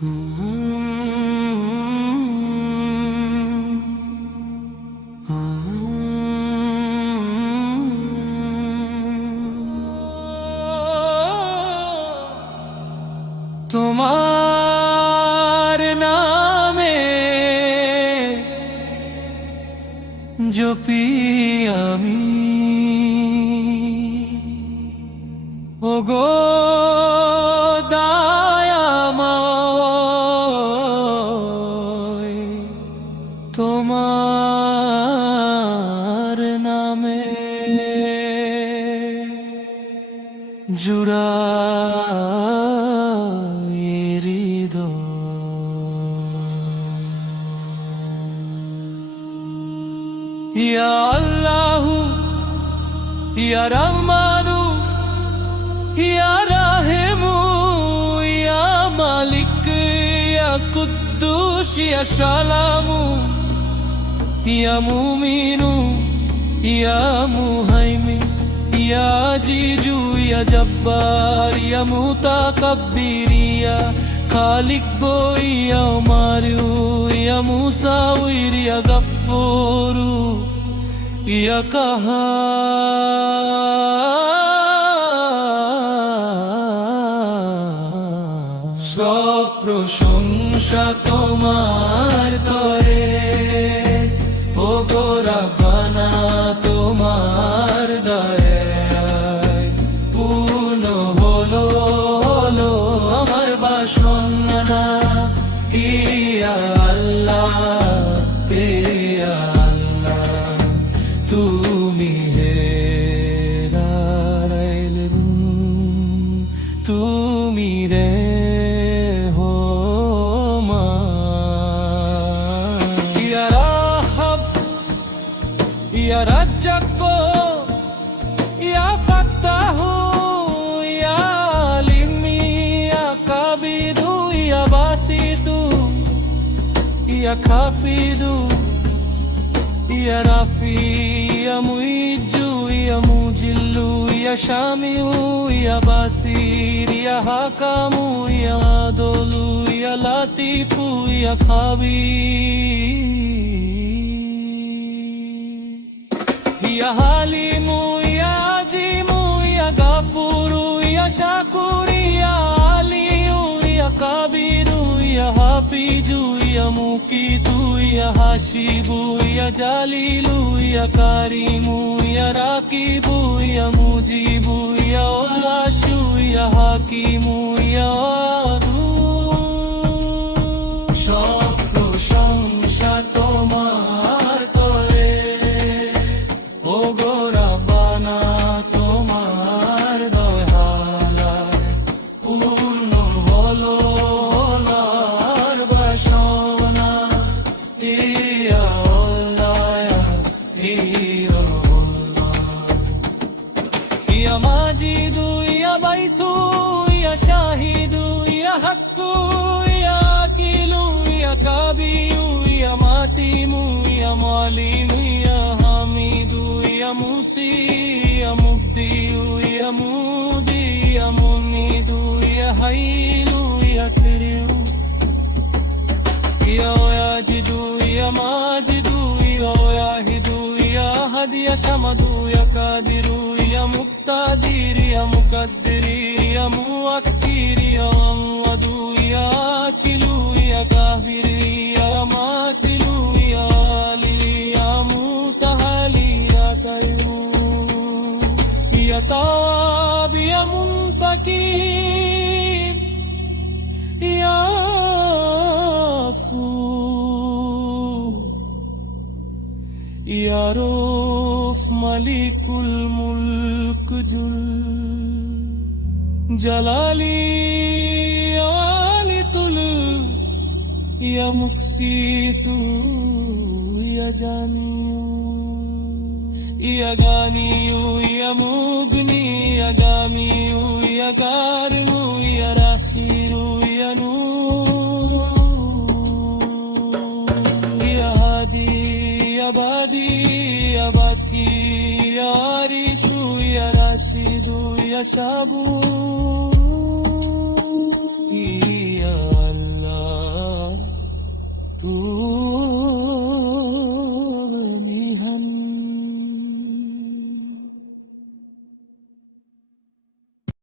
তোমার নামে জপি আমি ওগো দয়াময়, তোমার নামে জুড়াই হৃদয়। ইয়া আল্লাহু ইয়া রহমানু ইয়া রাহিমু ইয়া মালিক ইয়া কুদ্দুস ইয়া সালামু ইয়া মুমিনু ইয়া মুহাইমিন ইয়া আজিজু ইয়া জব্বার ইয়া মুতাকাব্বির ইয়া খালিক বই ইয়া মারু ইয়া মুসাউইর ইয়া গফফারু ইয়া কাহার। সব প্রশংসা তোমার তরে ওগো রাব্বানা, তোমার দয়ায় পূর্ণ হলো আমার বাসনা। ইয়া আল্লাহ ইয়া আল্লাহ, তুমি হেরাইলে তুমি রে হো মা। ইয়া রাহাব ইয়া রাজ্জাক ইয়া ফাত্তাহু ইয়া আলিম ইয়া কাবিরু ইয়া বাসিতু ইয়া খাফিদু ইয়া রাফি ইয়া মুইজ্জু ইয়া মুজিল্লু ইয়া শামিউ ইয়া বাসির ইয়া হাকামু ইয়া আদলু ইয়া লাতিফু ইয়া খাবীর ইয়া হালিমু ইয়া আজিমু ইয়া গাফুরু ইয়া শাকুর ইয়া আলিয়ু ইয়া কাবিরু ইয়া হাফিজু ইয়া মুকিতু ইয়া হাসিবু ইয়া জালিলু ইয়া কারিমু ইয়া রাকিবু ইয়া মুজিবু ইয়া ওয়াসু ইয়া হাকিমু ইয়া আদু। সব প্রশংসা তোমার তরে ওগো রাব্বানা, তোমার দয়ায় পূর্ণ হলো আমার বাসনা। ইয়া আল্লাহ ইয়া আল্লাহ, ইয়া মাজিদু ইয়া বাইসু ইয়া শাহিদু ইয়া হাক্কু ইয়া আকিলু ইয়া কাবিয়ু ইয়া মাতিমু ইয়া মালিমু ইয়া হামিদু ইয়া মুসি ইয়া মুবদিউ ইয়া মুদি ইয়া মুমিদু ইয়া হাইলু ইয়া কারিউ ইয়া ওয়াজিদু ইয়া মাজিদু ইয়া ওয়াহিদু ইয়া আহাদ ইয়া সামাদু ইয়া কাদিরু ইয়া মুক্তাদির ইয়া মুকদ্দির ইয়া মুআক্কির ইয়া আমওয়াদু ইয়া আকিলু ইয়া কাহির ইয়া মাতিলু ইয়া আলিল ইয়া মুতাহালি ইয়া কাইয়ুম ইয়া তাওয়াব ইয়া মুনতাকিম ইয়া আফু ইয়া রউফ মালিকুল মুলক জুল জালালি ওয়ালিতুল ইয়া মুকসিতু ইয়া জানিউ ইয়া গানিউ ইয়া মুগনি ইয়া গামিউ ইয়া কারিমু ইয়া রাখিরু ইয়া নূর ইয়া হাদি ইয়া বাদি ইয়া বাকি ইয়া আরিশু ইয়া রাশিদু ইয়া শাবু